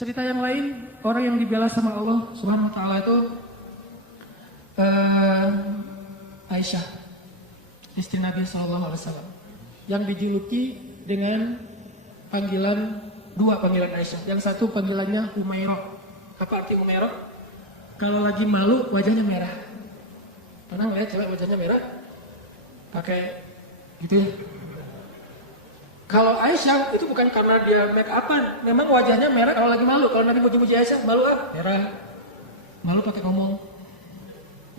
Cerita yang lain, orang yang dibela sama Allah Subhanahu wa taala itu Aisyah, istri Nabi sallallahu alaihi wasallam, yang dijuluki dengan dua panggilan Aisyah. Yang satu panggilannya Humairah. Apa arti Humairah? Kalau lagi malu wajahnya merah. Pernah ngeliat cewek wajahnya merah? Pakai gitu ya. Kalau Aisyah itu bukan karena dia make upan, memang wajahnya merah kalau lagi malu. Kalau Nabi puji-puji Aisyah, malu merah. Malu pakai ngomong.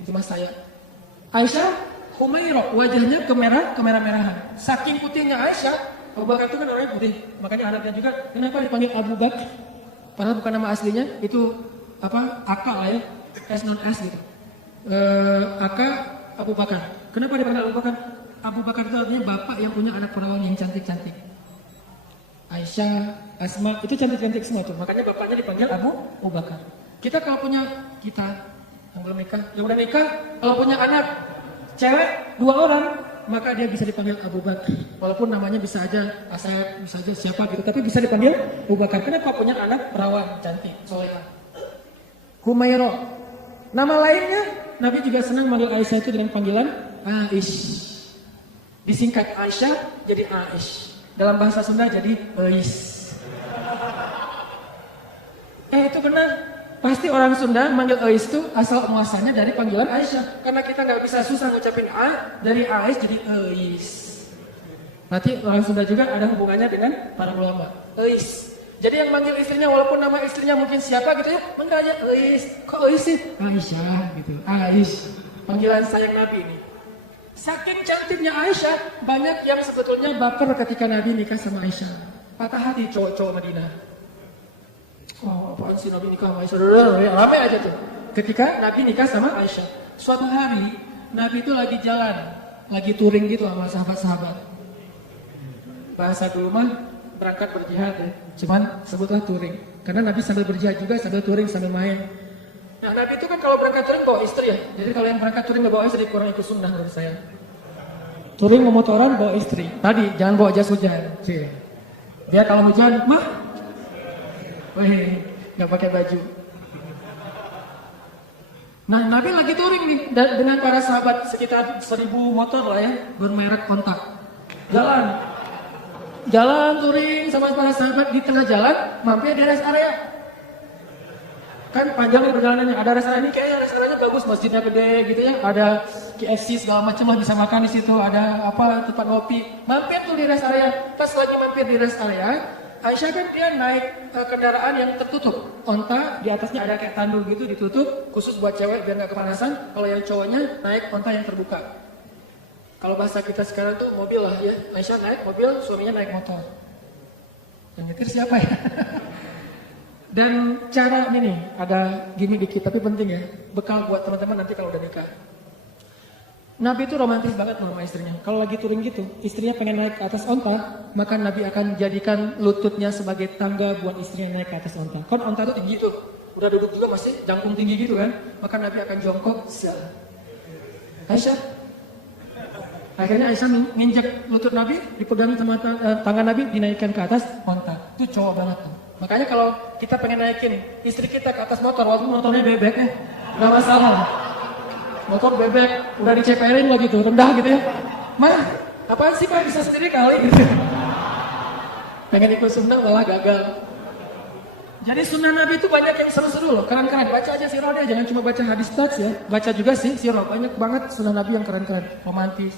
Itu mas saya. Aisyah Humairah, wajahnya kemerah-merahan. Saking putihnya Aisyah, Abu Bakar itu kan orangnya putih. Makanya anaknya juga kenapa dipanggil Abu Bakar? Padahal bukan nama aslinya, itu Aka lah ya, as non as gitu. Aka Abu Bakar. Kenapa dipanggil Abu Bakar? Abu Bakar itu artinya bapak yang punya anak perawan yang cantik-cantik. Aisyah, Asma, itu cantik-cantik semua tuh. Makanya bapaknya dipanggil Abu Bakar. Kita yang belum nikah, yang udah nikah, kalau punya anak cewek 2 orang, maka dia bisa dipanggil Abu Bakar. Walaupun namanya bisa aja Asep, bisa aja siapa gitu, tapi bisa dipanggil Abu Bakar. Kenapa? Punya anak perawan cantik, solehah. Humairah. Nama lainnya, Nabi juga senang manggil Aisyah itu dengan panggilan Aish. Disingkat Aisyah jadi Aish. Dalam bahasa Sunda jadi Eis. Itu benar. Pasti orang Sunda manggil Eis itu asal muasalnya dari panggilan Aisyah. Karena kita nggak bisa susah ngucapin A, dari Aish jadi Eis. Berarti orang Sunda juga ada hubungannya dengan para ulama. Eis. Jadi yang manggil istrinya walaupun nama istrinya mungkin siapa gitu ya, manggil aja Eis. Kok Eis sih? Aisyah gitu. Aish. Panggilan sayang Nabi ini. Saking cantiknya Aisyah, banyak yang sebetulnya baper ketika Nabi nikah sama Aisyah. Patah hati cowok-cowok Madinah. Oh, apaan sih Nabi nikah sama Aisyah? Ramai aja tuh. Ketika Nabi nikah sama Aisyah. Suatu hari, Nabi itu lagi jalan, lagi touring gitu sama sahabat-sahabat. Bahasa dulu mah berangkat berjihad ya. Cuman sebutlah touring. Karena Nabi sambil berjihad juga, sambil touring, sambil main. Nah, Nabi itu kan kalau berangkat touring bawa istri ya. Jadi kalau yang berangkat touring bawa istri kurang ikut sunnah menurut saya. Touring memotoran bawa istri. Tadi jangan bawa jas hujan. Dia kalau hujan, nggak pakai baju. Nah, Nabi lagi touring nih dengan para sahabat sekitar 1000 motor lah ya, bermerek kontak. Jalan touring sama para sahabat di tengah jalan, mampir di rest area. Kan panjang perjalanannya, ada rest area ini kayaknya rest area bagus, masjidnya gede gitu ya, ada KFC segala macam lah, bisa makan di situ, ada tempat ngopi. Mampir tuh di rest area. Pas lagi mampir di rest area, Aisyah kan dia naik kendaraan yang tertutup, onta di atasnya ada kayak tandu gitu ditutup, khusus buat cewek biar nggak kepanasan. Kalau yang cowoknya naik onta yang terbuka. Kalau bahasa kita sekarang tuh mobil lah ya, Aisyah naik mobil, suaminya naik motor. Yang nyetir siapa ya? Dan cara ini ada gini dikit tapi penting ya, bekal buat teman-teman nanti kalau udah nikah. Nabi itu romantis banget sama istrinya. Kalau lagi touring gitu, istrinya pengen naik ke atas onta, maka Nabi akan jadikan lututnya sebagai tangga buat istrinya naik ke atas onta. Kan onta itu tinggi tuh, udah duduk juga masih jangkung tinggi gitu kan, maka Nabi akan jongkok. Aisyah, akhirnya Aisyah nginjek lutut Nabi, dipegang sama tangan Nabi, dinaikkan ke atas onta. Itu cowok banget tuh. Makanya kalau kita pengen naikin istri kita ke atas motor, walaupun motornya bebek nggak masalah. Motor bebek, udah diceperin lagi tuh, rendah gitu ya. Apaan sih Pak, bisa sendiri kali gitu. Pengen ikut sunnah malah gagal. Jadi sunnah Nabi itu banyak yang seru-seru loh, keren-keren. Baca aja sirah deh, jangan cuma baca hadis teks ya. Baca juga sih sirah, banyak banget sunnah Nabi yang keren-keren, romantis.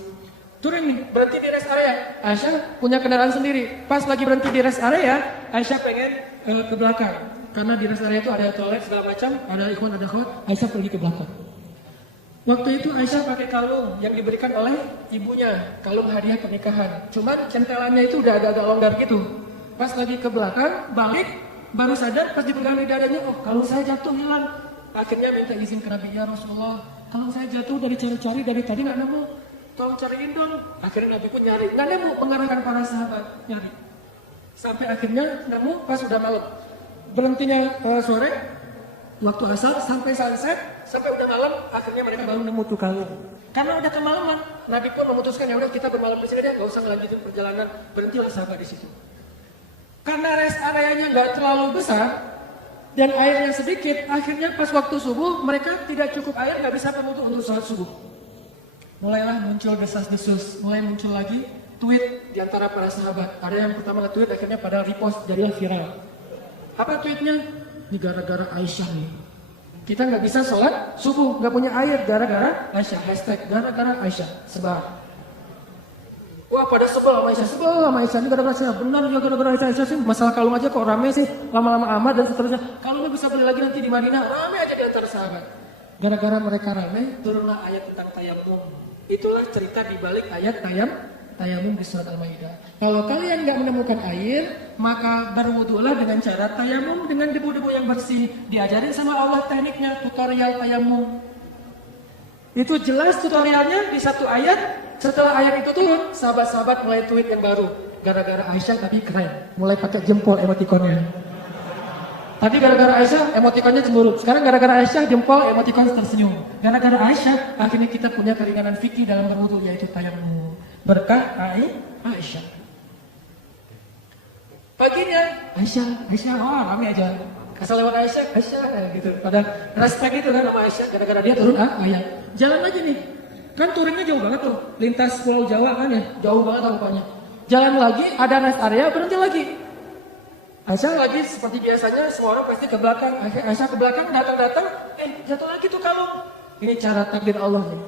Touring nih, berhenti di rest area. Aisyah punya kendaraan sendiri. Pas lagi berhenti di rest area, Aisyah pengen ke belakang. Karena di rest area itu ada toilet segala macam, ada ikhwan, ada akhwat. Aisyah pergi ke belakang. Waktu itu Aisyah pakai kalung yang diberikan oleh ibunya, kalung hadiah pernikahan. Cuman centelannya itu udah agak-agak longgar gitu. Pas lagi ke belakang, balik, baru sadar pas dipegang di dadanya, oh kalung saya jatuh hilang. Akhirnya minta izin ke Nabi, ya Rasulullah, kalung saya jatuh dari cari-cari dari tadi nggak nemu. Tolong cariin dong. Akhirnya Nabi pun nyari, nggak nemu, mengarahkan para sahabat nyari. Sampai akhirnya nemu pas udah malam. Berhentinya sore, waktu asar sampai sunset, sampai udah malam, akhirnya mereka baru nemu tuh kalung. Karena udah kemalaman, Nabi pun memutuskan ya udah kita bermalam di sini deh, gak usah ngelanjutin perjalanan, berhentilah sahabat di situ. Karena rest areanya nggak terlalu besar, dan airnya sedikit, akhirnya pas waktu subuh mereka tidak cukup air, nggak bisa berwudu untuk sholat subuh. Mulailah muncul desas-desus, mulai muncul lagi tweet di antara para sahabat. Ada yang pertama nge-tweet, akhirnya pada repost, jadilah viral. Apa tweetnya? Ini gara-gara Aisyah nih. Kita nggak bisa sholat subuh, nggak punya air gara-gara Aisyah. Hashtag gara-gara Aisyah, sebar. Wah, pada sebel sama Aisyah. Ini gara-gara Aisyah. Benar ya gara-gara Aisyah sih. Masalah kalung aja kok rame sih. Lama-lama amat dan seterusnya. Kalungnya bisa beli lagi nanti di Madinah. Rame aja di antara sahabat. Gara-gara mereka rame, turunlah ayat tentang tayamum. Itulah cerita di balik ayat tayamum di surat Al-Maidah. Kalau kalian nggak menemukan air, maka berwudulah dengan cara tayamum dengan debu-debu yang bersih. Diajarin sama Allah tekniknya, tutorial tayamum. Itu jelas tutorialnya di satu ayat. Setelah ayat itu turun, sahabat-sahabat mulai tweet yang baru. Gara-gara Aisyah tapi keren. Mulai pakai jempol emotikonnya. Tadi gara-gara Aisyah emotikonnya cemberut. Sekarang gara-gara Aisyah jempol emotikon tersenyum. Gara-gara Aisyah akhirnya kita punya keringanan fikih dalam berwudu, yaitu tayamum. Berkah Aisyah. Paginya Aisyah, oh rame aja. Asal lewat Aisyah gitu. Pada respect itu kan sama Aisyah, gara-gara dia turun ayat. Jalan aja nih. Kan turunnya jauh banget tuh, lintas Pulau Jawa kan ya, jauh banget rupanya. Jalan lagi, ada rest area, berhenti lagi. Aisyah lagi seperti biasanya, semua orang pasti ke belakang. Aisyah ke belakang, datang, jatuh lagi tuh kalung. Ini cara takdir Allah nih.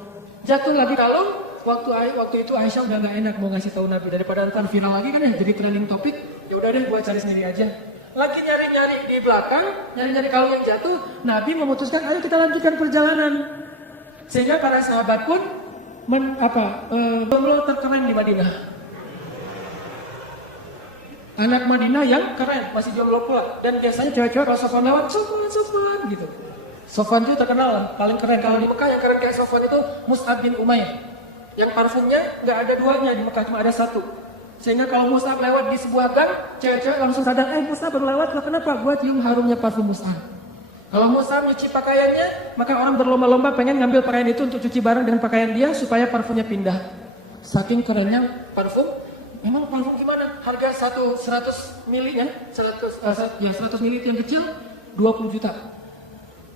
Jatuh lagi kalung, waktu itu Aisyah udah gak enak mau ngasih tahu Nabi. Daripada ntar viral lagi kan ya, jadi trending topik, ya udah deh gua cari sendiri aja. Lagi nyari-nyari di belakang, nyari-nyari kalung yang jatuh, Nabi memutuskan, ayo kita lanjutkan perjalanan. Sehingga para sahabat pun jomblo terkeren di Madinah. Anak Madinah yang keren, masih jomblo pula. Dan biasanya cewek-cewek kalau Sofwan lewat, Sofwan gitu. Sofwan itu terkenal paling keren. Kalau di Mekah yang keren kayak Sofwan itu Mus'ab bin Umair. Yang parfumnya nggak ada duanya di Mekah, cuma ada satu. Sehingga kalau Mus'ab lewat di sebuah gang, cewek-cewek langsung sadar, Mus'ab baru lewat, loh kenapa? Gua cium harumnya parfum Mus'ab. Kalau Mus'ab nyuci pakaiannya, maka orang berlomba-lomba pengen ngambil pakaian itu untuk cuci bareng dengan pakaian dia supaya parfumnya pindah. Saking kerennya parfum. Memang parfum gimana? Harga 100 mili ya, 100 mili yang kecil 20 juta.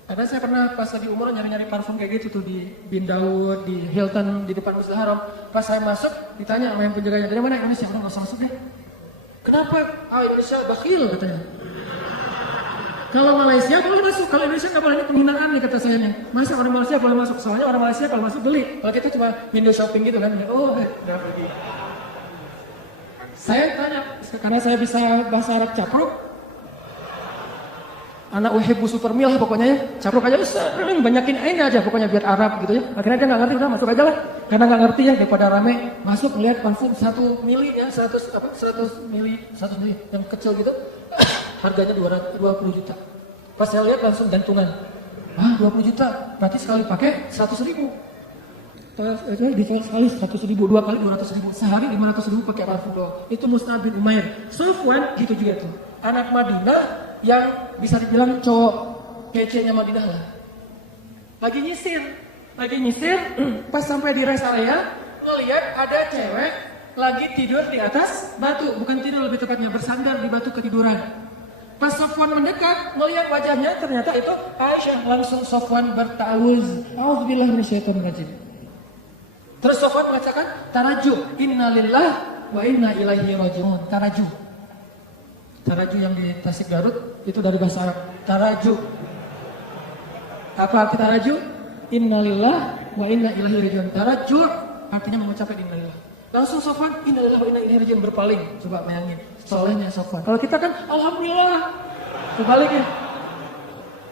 Karena saya pernah pas lagi umroh nyari-nyari parfum kayak gitu tuh di Bin Daud, di Hilton, di depan Masjidil Haram. Pas saya masuk, ditanya sama yang penjaganya, dari mana Indonesia? Orang nggak usah masuk deh. Kenapa? Indonesia bakhil katanya. Kalau Malaysia boleh masuk, kalau Indonesia nggak boleh, ini penghinaan nih kata saya nih. Masa orang Malaysia boleh masuk? Soalnya orang Malaysia kalau masuk beli. Kalau kita cuma window shopping gitu kan, udah pergi. Saya tanya, karena saya bisa bahasa Arab capruk. Anak uhibbu super mil pokoknya ya, capruk aja banyakin ain aja pokoknya biar Arab gitu ya. Akhirnya dia nggak ngerti, udah masuk aja lah. Karena nggak ngerti ya, daripada rame masuk ngeliat parfum 1 mili ya, 100 mili yang kecil gitu. Harganya 20 juta. Pas saya lihat langsung gantungan. 20 juta. Berarti sekali pakai 100 ribu. Dijual sekali 100 ribu, 2 kali 200 ribu. Sehari 500 ribu pakai parfum doang. Itu Mus'ab bin Umair. Sofwan gitu juga tuh. Anak Madinah yang bisa dibilang cowok kece-nya Madinah lah. Lagi nyisir. Pas sampai di rest area, ngeliat ada cewek lagi tidur di atas batu. Bukan tidur, lebih tepatnya bersandar di batu ketiduran. Pas Sofwan mendekat, melihat wajahnya, ternyata itu Aisyah. Langsung Sofwan berta'awuz. A'udzubillahi minasyaitonirrajim. Terus Sofwan mengatakan, taraju, innalillah wa inna ilaihi raji'un. Taraju yang di Tasik Garut, itu dari bahasa Arab. Taraju. Apa arti taraju? Innalillah wa inna ilaihi raji'un. Taraju artinya mengucapkan innalillah. Langsung Sofwan, innalillah wa inna ilaihi raji'un, berpaling. Coba bayangin, solehnya Sofwan. Kalau kita kan, alhamdulillah. Sebaliknya.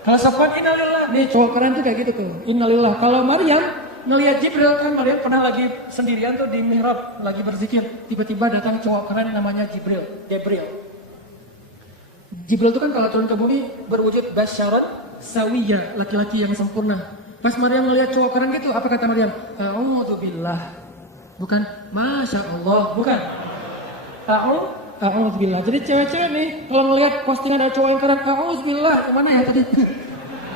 Kalau Sofwan, innalillah. Nih cowok keren tuh kayak gitu tuh. Innalillah. Kalau Maryam, ngelihat Jibril kan, Maryam pernah lagi sendirian tuh di mihrab, lagi berzikir. Tiba-tiba datang cowok keren namanya Gabriel. Jibril itu kan kalau turun ke bumi berwujud basyaran sawiyya, laki-laki yang sempurna. Pas Maryam ngelihat cowok keren gitu, apa kata Maryam? A'udzubillah. Bukan, Masya Allah, bukan. A'udzubillah. Jadi cewek-cewek nih, kalau ngelihat postingan ada cowok yang keren, A'udzubillah, kemana ya tadi?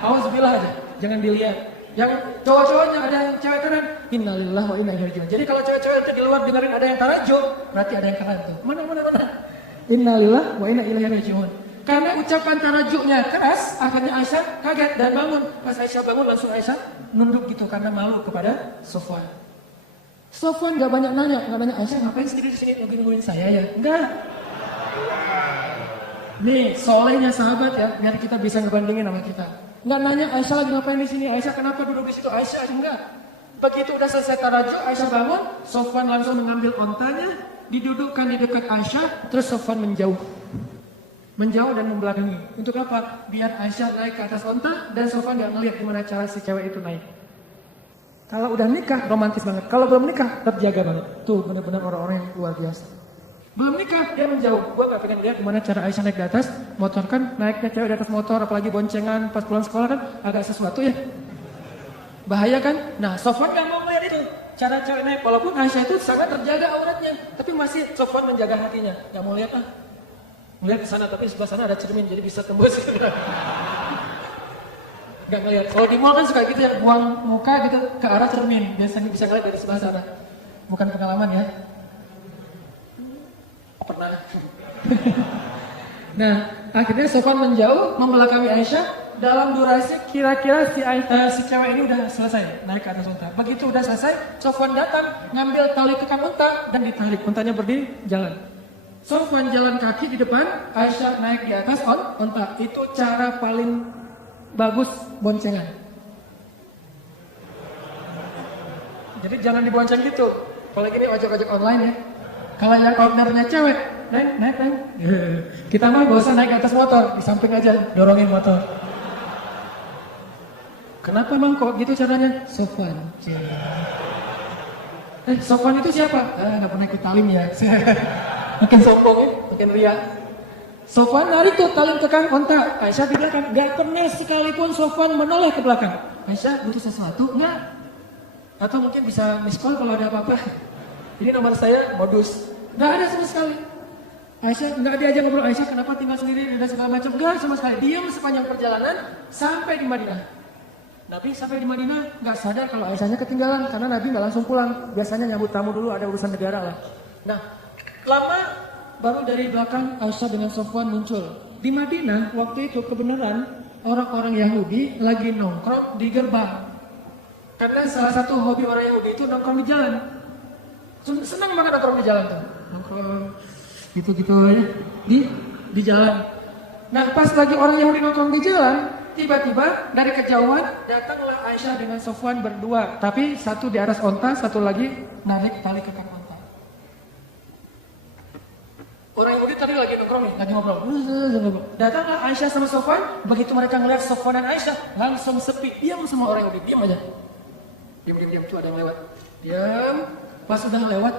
A'udzubillah aja, jangan dilihat. Yang cowok-cowoknya ada yang cewek keren, innalillah wa inna ilaihi raji'un. Jadi kalau cewek-cewek itu di luar dengerin ada yang taraju, berarti ada yang keren tuh. Mana. Innalillah wa inna ilaihi raji'un. Karena ucapan tarajuknya keras, akhirnya Aisyah kaget dan bangun. Pas Aisyah bangun langsung Aisyah nunduk gitu karena malu kepada Sofwan. Sofwan gak banyak nanya, Aisyah ngapain sendiri di sini nungguin saya ya? Enggak. Nih, solehnya sahabat ya, biar kita bisa ngebandingin sama kita. Enggak nanya Aisyah lagi ngapain di sini, Aisyah kenapa duduk di situ, Aisyah enggak. Begitu udah selesai tarajuk, Aisyah bangun, Sofwan langsung mengambil ontanya, didudukkan di dekat Aisyah, terus Sofwan menjauh dan membelakangi. Untuk apa? Biar Aisyah naik ke atas onta dan Sofwan gak ngeliat gimana cara si cewek itu naik. Kalau udah nikah, romantis banget. Kalau belum nikah, terjaga banget. Tuh benar-benar orang-orang yang luar biasa. Belum nikah, dia menjauh. Gua gak pengen lihat gimana cara Aisyah naik di atas motor kan. Naiknya cewek di atas motor, apalagi boncengan pas pulang sekolah kan agak sesuatu ya. Bahaya kan? Nah, Sofwan gak mau melihat itu. Cara cewek naik, walaupun Aisyah itu sangat terjaga auratnya, tapi masih Sofwan menjaga hatinya. Gak mau lihat ah. Melihat ke sana, tapi sebelah sana ada cermin, jadi bisa tembus. Gak ngeliat. Kalau di mall kan suka gitu ya, buang muka gitu ke arah cermin. Biasanya bisa ngeliat dari sebelah sana. Bukan pengalaman ya. Pernah. Nah, akhirnya Sofwan menjauh, membelakangi Aisyah. Dalam durasi kira-kira si cewek ini udah selesai naik ke atas unta. Begitu udah selesai, Sofwan datang, ngambil tali kekang unta dan ditarik. Untanya berdiri, jalan. Sofwan jalan kaki di depan, Aisyah naik di atas unta. Itu cara paling bagus boncengan. Jadi jangan dibonceng gitu. Kalau gini ojek-ojek online ya. Kalau yang ordernya cewek, naik. Kita mah gak usah naik ke atas motor, di samping aja dorongin motor. Kenapa emang kok gitu caranya? Sofwan. Sofwan itu siapa? Gak pernah ikut talim ya. Makin sombong ya, makin ria. Sofwan narik tuh tali kekang onta. Aisyah di belakang. Gak pernah sekalipun Sofwan menoleh ke belakang. Aisyah butuh sesuatu? Enggak. Atau mungkin bisa miss call kalau ada apa-apa. Ini nomor saya, modus. Gak ada sama sekali. Aisyah gak diajak ngobrol. Aisyah kenapa tinggal sendiri dan segala macam. Gak sama sekali. Diam sepanjang perjalanan sampai di Madinah. Nabi sampai di Madinah gak sadar kalau Aisyahnya ketinggalan. Karena Nabi gak langsung pulang. Biasanya nyambut tamu dulu, ada urusan negara lah. Nah, lama baru dari belakang Aisyah dengan Sofwan muncul. Di Madinah waktu itu kebenaran orang-orang Yahudi lagi nongkrong di gerbang. Karena salah satu hobi orang Yahudi itu nongkrong di jalan. Senang banget nongkrong di jalan tuh. Nongkrong gitu-gitu ya di jalan. Nah pas lagi orang Yahudi nongkrong di jalan, tiba-tiba dari kejauhan datanglah Aisyah dengan Sofwan berdua. Tapi satu di atas onta, satu lagi narik tali kekang onta. Orang Yahudi tadi lagi nongkrong nih, lagi ngobrol. Datanglah Aisyah sama Sofwan. Begitu mereka ngeliat Sofwan dan Aisyah, langsung sepi. Diam semua orang Yahudi, diam aja. Diam, tuh ada yang lewat. Diam. Pas udah lewat,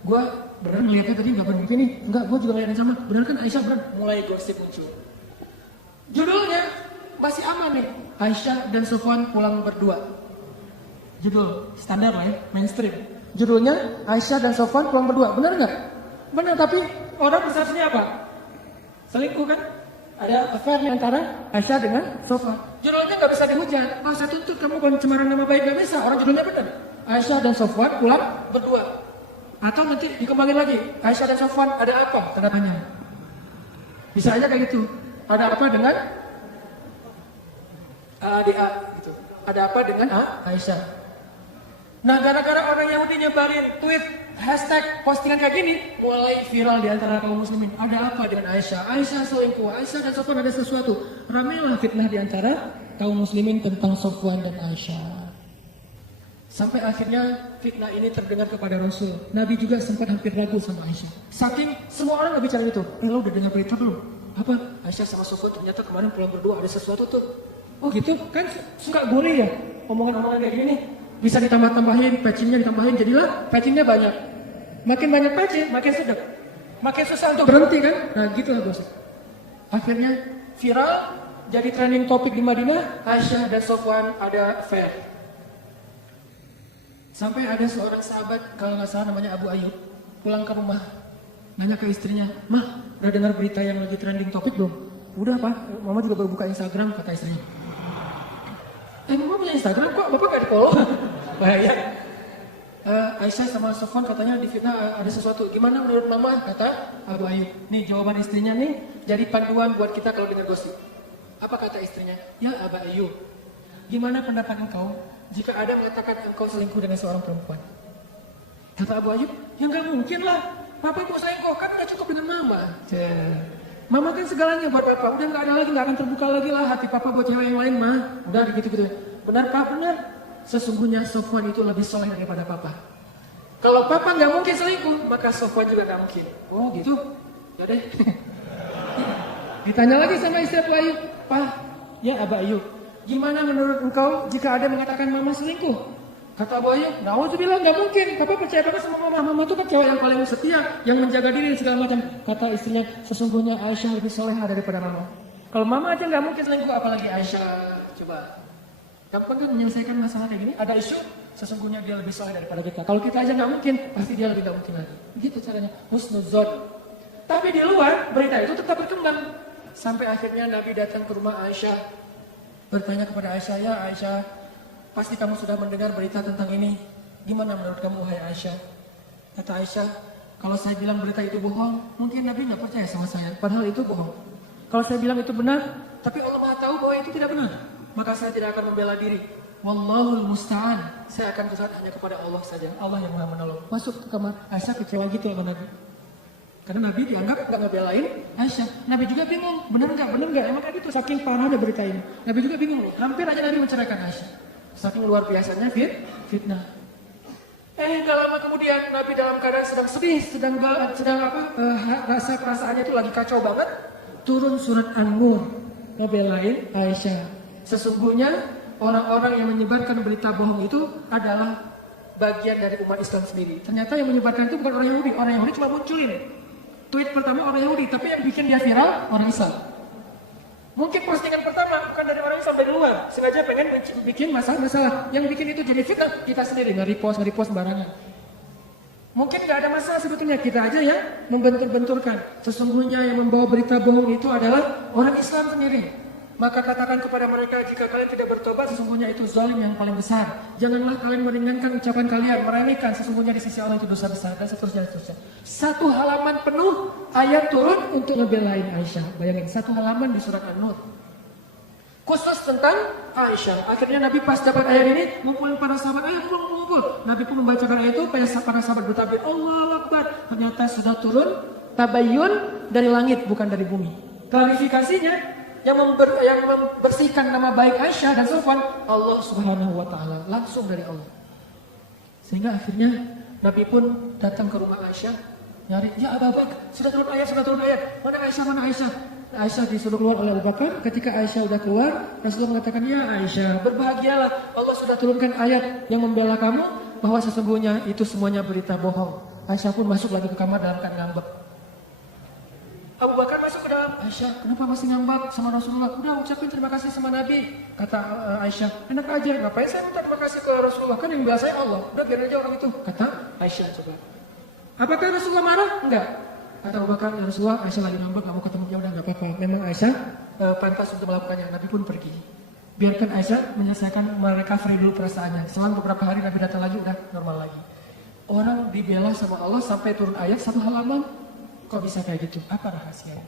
gue beneran ngeliatnya tadi gak berhenti nih. Enggak, gue juga ngeliatin sama. Bener kan Aisyah bener. Mulai gosip muncul. Judulnya masih aman nih. Aisyah dan Sofwan pulang berdua. Judul standar lah ya, mainstream. Judulnya Aisyah dan Sofwan pulang berdua. Bener gak? Bener, tapi orang persepsinya apa? Selingkuh kan? Ada affair antara Aisyah dengan Sofwan. Judulnya gak bisa dihujat. Saya tuntut kamu pencemaran nama baik, gak bisa. Orang judulnya bener. Aisyah dan Sofwan pulang berdua. Atau nanti dikembangin lagi. Aisyah dan Sofwan ada apa? Tanda tanya. Bisa aja kayak gitu. Ada apa dengan ADA gitu. Ada apa dengan Aisyah. Nah gara-gara orang Yahudi nyebarin tweet hashtag postingan kayak gini, mulai viral di antara kaum muslimin. Ada apa dengan Aisyah? Aisyah selingkuh, Aisyah dan Sofwan ada sesuatu. Ramailah fitnah di antara kaum muslimin tentang Sofwan dan Aisyah. Sampai akhirnya fitnah ini terdengar kepada Rasul. Nabi juga sempat hampir ragu sama Aisyah. Saking semua orang gak bicara gitu. Lo udah dengar berita belum? Apa? Aisyah sama Sofwan ternyata kemarin pulang berdua ada sesuatu tuh. Oh gitu? Kan suka gurih ya? Omongan-omongan kayak gini. Bisa ditambah-tambahin, patchingnya ditambahin. Jadilah patchingnya banyak. Makin banyak patching, makin sedap. Makin susah untuk berhenti kan? Nah gitulah bos. Akhirnya viral, jadi trending topik di Madinah. Aisyah dan Sofwan ada affair. Sampai ada seorang sahabat, kalau nggak salah namanya Abu Ayyub, pulang ke rumah, nanya ke istrinya, "Mah, udah dengar berita yang lagi trending topik belum?" "Udah Pak, Mama juga baru buka Instagram," kata istrinya. Mama punya Instagram kok, Bapak nggak di follow? Bahaya. Aisyah sama Sofwan katanya difitnah ada sesuatu. Gimana menurut mama? Kata Abu Ayyub. Nih jawaban istrinya nih jadi panduan buat kita kalau dengar gosip. Apa kata istrinya? Ya Abu Ayyub, gimana pendapat engkau jika ada mengatakan engkau selingkuh dengan seorang perempuan? Kata Abu Ayyub, ya nggak mungkin lah. Papa mau selingkuh, kan udah cukup dengan mama. Mama kan segalanya buat papa. Udah nggak ada lagi, nggak akan terbuka lagi lah hati papa buat cewek yang lain mah. Udah gitu-gitu. Benar Pak, benar. Sesungguhnya Sofwan itu lebih soleh daripada papa. Kalau papa nggak mungkin selingkuh, maka Sofwan juga nggak mungkin. Oh gitu. Ya deh. Ditanya lagi sama istri Abu Ayyub, Pak, ya Abu Ayyub, gimana menurut engkau jika ada mengatakan mama selingkuh? Kata Abu Ayyub, na'udzubillah, nggak mungkin. Papa percaya banget sama mama. Mama itu kan cewek yang paling setia, yang menjaga diri dan segala macam. Kata istrinya, sesungguhnya Aisyah lebih soleha daripada mama. Kalau mama aja nggak mungkin selingkuh, apalagi Aisyah. Coba. Gampang kan menyelesaikan masalah kayak gini? Ada isu, sesungguhnya dia lebih soleh daripada kita. Kalau kita aja nggak mungkin, pasti dia lebih nggak mungkin lagi. Begitu caranya. Husnuzon. Tapi di luar, berita itu tetap berkembang. Sampai akhirnya Nabi datang ke rumah Aisyah. Bertanya kepada Aisyah, ya Aisyah, pasti kamu sudah mendengar berita tentang ini. Gimana menurut kamu, wahai Aisyah? Kata Aisyah, kalau saya bilang berita itu bohong, mungkin Nabi nggak percaya sama saya. Padahal itu bohong. Kalau saya bilang itu benar, tapi Allah Maha tahu bahwa itu tidak benar, maka saya tidak akan membela diri. Wallahul musta'an. Saya akan bersandar hanya kepada Allah saja. Allah yang Maha menolong. Masuk ke kamar. Aisyah kecewa gitu sama Nabi. Karena Nabi dianggap nggak ngebelain Aisyah. Nabi juga bingung, benar nggak? Emang kayak gitu, saking parahnya berita ini. Nabi juga bingung, hampir aja Nabi menceraikan Aisyah. Saking luar biasanya fitnah. Gak lama kemudian Nabi dalam keadaan sedang sedih, rasa perasaannya itu lagi kacau banget. Turun surat An-Nur, ngebelain Aisyah. Sesungguhnya orang-orang yang menyebarkan berita bohong itu adalah bagian dari umat Islam sendiri. Ternyata yang menyebarkan itu bukan orang Yahudi. Orang Yahudi cuma munculin tweet pertama orang Yahudi, tapi yang bikin dia viral orang Islam. Mungkin postingan pertama bukan dari orang Islam, dari luar. Sengaja pengen bikin masalah. Yang bikin itu jadi fitnah kita sendiri, nge-repost sembarangan. Mungkin nggak ada masalah sebetulnya, kita aja yang membentur-benturkan. Sesungguhnya yang membawa berita bohong itu adalah orang Islam sendiri. Maka katakan kepada mereka, jika kalian tidak bertobat, sesungguhnya itu zalim yang paling besar. Janganlah kalian meringankan ucapan kalian, meremehkan, sesungguhnya di sisi Allah itu dosa besar, dan seterusnya. Satu halaman penuh ayat turun untuk ngebelain Aisyah. Bayangin, satu halaman di surat An-Nur khusus tentang Aisyah. Akhirnya Nabi pas dapat ayat ini, ngumpulin para sahabat, ayo ngumpul. Nabi pun membacakan ayat itu, para sahabat bertakbir, Allahu Akbar. Ternyata sudah turun tabayyun dari langit, bukan dari bumi. Klarifikasinya, yang membersihkan nama baik Aisyah dan Sofwan, Allah Subhanahu wa Ta'ala, langsung dari Allah. Sehingga akhirnya Nabi pun datang ke rumah Aisyah, nyari, ya Abu Bakar, sudah turun ayat, mana Aisyah? Aisyah disuruh keluar oleh Abu Bakar. Ketika Aisyah sudah keluar, Rasulullah mengatakan, ya Aisyah, berbahagialah, Allah sudah turunkan ayat yang membela kamu, bahwa sesungguhnya itu semuanya berita bohong. Aisyah pun masuk lagi ke kamar dalam keadaan ngambek. Abu Bakar masuk ke dalam, Aisyah, kenapa masih ngambak sama Rasulullah? Udah ucapin terima kasih sama Nabi. Kata Aisyah, enak aja, ngapain saya minta terima kasih ke Rasulullah? Kan yang bela saya Allah. Udah biarin aja orang itu. Kata Aisyah, coba. Apakah Rasulullah marah? Enggak. Kata Abu Bakar, ya Rasulullah, Aisyah lagi ngambak, gak mau ketemu. Ya udah, gak apa-apa. Memang Aisyah pantas untuk melakukannya. Nabi pun pergi. Biarkan Aisyah menyelesaikan, merecovery dulu perasaannya. Selang beberapa hari Nabi datang lagi, udah normal lagi. Orang dibela sama Allah sampai turun ayat satu halaman. Kok bisa kayak gitu? Apa rahasianya?